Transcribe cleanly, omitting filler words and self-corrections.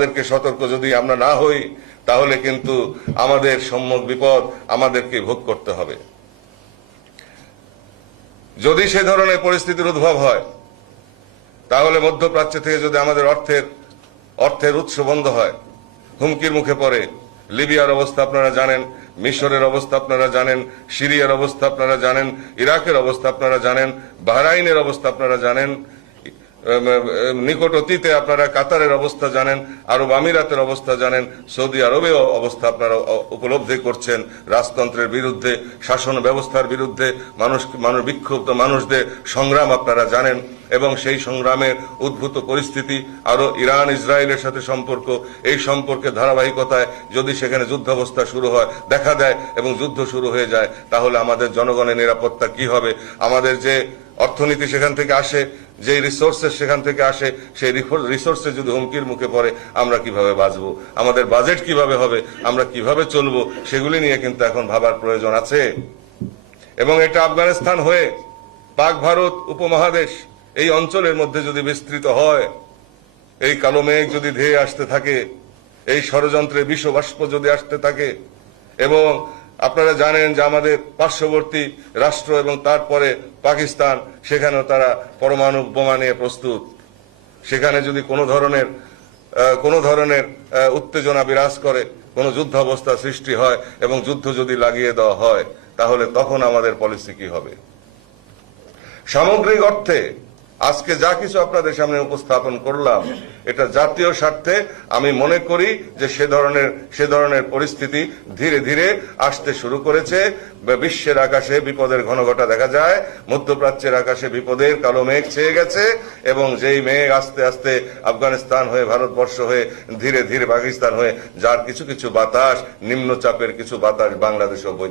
আমাদেরকে সতর্ক যদি আমরা না হই তাহলে কিন্তু আমাদের সম্মুখ বিপদ আমাদেরকে ভোগ করতে হবে। যদি সে ধরনের পরিস্থিতির উদ্ভব হয় তাহলে মধ্যপ্রাচ্য থেকে যদি আমাদের অর্থের উৎস বন্ধ হয়, হুমকির মুখে পড়ে, লিবিয়ার অবস্থা আপনারা জানেন, মিশরের অবস্থা আপনারা জানেন, সিরিয়ার অবস্থা আপনারা জানেন, ইরাকের অবস্থা আপনারা জানেন, বাহরাইনের অবস্থা আপনারা জানেন, নিকট অতীতে আপনারা কাতারের অবস্থা জানেন, আরব আমিরাতের অবস্থা জানেন, সৌদি আরবের অবস্থা আপনারা উপলব্ধি করছেন। রাজতন্ত্রের বিরুদ্ধে, শাসন ব্যবস্থার বিরুদ্ধে বিক্ষুব্ধ মানুষদের সংগ্রাম আপনারা জানেন এবং সেই সংগ্রামের উদ্ভূত পরিস্থিতি, আরো ইরান ইসরায়েলের সাথে সম্পর্ক, এই সম্পর্কের ধারাবাহিকতায় যদি সেখানে যুদ্ধাবস্থা শুরু হয়, দেখা দেয় এবং যুদ্ধ শুরু হয়ে যায়, তাহলে আমাদের জনগণের নিরাপত্তা কি হবে? আমাদের যে অর্থনীতি সেখান থেকে আসে, যে রিসোর্সেস সেখান থেকে আসে, সেই রিসোর্সে যদি হুমকির মুখে পড়ে আমরা কিভাবে বাঁচবো? আমাদের বাজেট কিভাবে হবে? আমরা কিভাবে চলবো? সেগুলি নিয়ে কিন্তু এখন ভাবার প্রয়োজন আছে। এবং এটা আফগানিস্তান হয়ে পাক ভারত উপমহাদেশ এই অঞ্চলের মধ্যে যদি বিস্তৃত হয়, এই কালো মেঘ যদি ধেয়ে আসতে থাকে, এই ষড়যন্ত্রের বিষবাষ্প যদি আসতে থাকে, এবং আপনারা জানেন যে আমাদের পার্শ্ববর্তী রাষ্ট্র এবং তারপরে পাকিস্তান, সেখানেও তারা পরমাণু বোমা নিয়ে প্রস্তুত। সেখানে যদি কোনো ধরনের উত্তেজনা বিরাজ করে, কোনো যুদ্ধাবস্থা সৃষ্টি হয় এবং যুদ্ধ যদি লাগিয়ে দেওয়া হয়, তাহলে তখন আমাদের পলিসি কি হবে? সামগ্রিক অর্থে আজকে যা কিছু আপনাদের সামনে উপস্থাপন করলাম, এটা জাতীয় স্বার্থে আমি মনে করি যে সে ধরনের পরিস্থিতি ধীরে ধীরে আসতে শুরু করেছে। বিশ্বের আকাশে বিপদের ঘনঘটা দেখা যায়, মধ্যপ্রাচ্যের আকাশে বিপদের কালো মেঘ ছেয়ে গেছে এবং যেই মেঘ আস্তে আস্তে আফগানিস্তান হয়ে, ভারতবর্ষ হয়ে, ধীরে ধীরে পাকিস্তান হয়ে, যার কিছু কিছু বাতাস, নিম্নচাপের কিছু বাতাস বাংলাদেশও